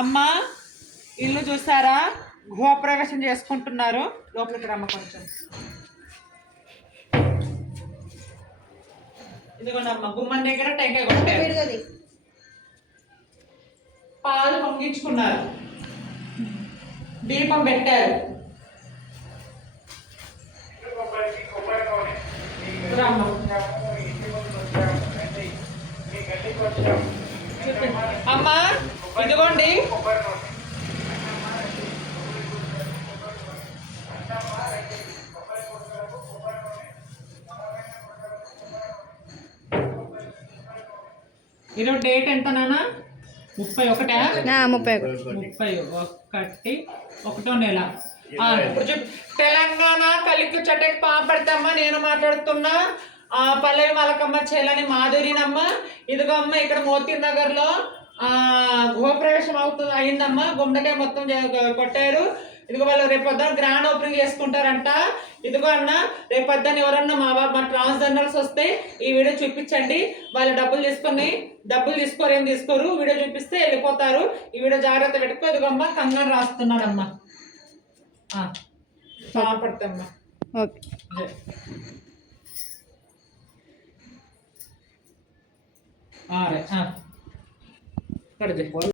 అమ్మా ఇల్లు చూసారా, గృహప్రవేశం చేసుకుంటున్నారు. లోపలికి రమ్మ కొంచెం. ఇదిగోండి అమ్మ, గుమ్మం దగ్గర టెంకాయ కొట్టారు, పాలు పొంగించుకున్నారు, దీపం పెట్టారు. అమ్మా ఇదిగోండి, ఈరోజు డేట్ ఎంత నాన్న? 31 నెల. తెలంగాణ కలికి చట్టకి పాపడతామ్మా. నేను మాట్లాడుతున్నా పల్లవి మలకమ్మ చెల్లని మాధురినమ్మ. ఇదిగో అమ్మ, ఇక్కడ మోతీ నగర్ లో గృహప్రవేశం అయిందమ్మా. గుమ్మడికాయ మొత్తం కొట్టారు. ఇదిగో వాళ్ళు రేపు పొద్దున గ్రాండ్ ఓపెనింగ్ చేసుకుంటారంట. ఇదిగో అన్న, రేపు పొద్దున ఎవరన్నా మా ట్రాన్స్జెండర్స్ వస్తే ఈ వీడియో చూపించండి. వాళ్ళు డబ్బులు తీసుకోరు, ఏం తీసుకోరు. వీడియో చూపిస్తే వెళ్ళిపోతారు. ఈ వీడియో జాగ్రత్త పెట్టుకో. ఇదిగో అమ్మ, కంగారు రాస్తున్నాడమ్మా. పడతామ్మా. ఓకే.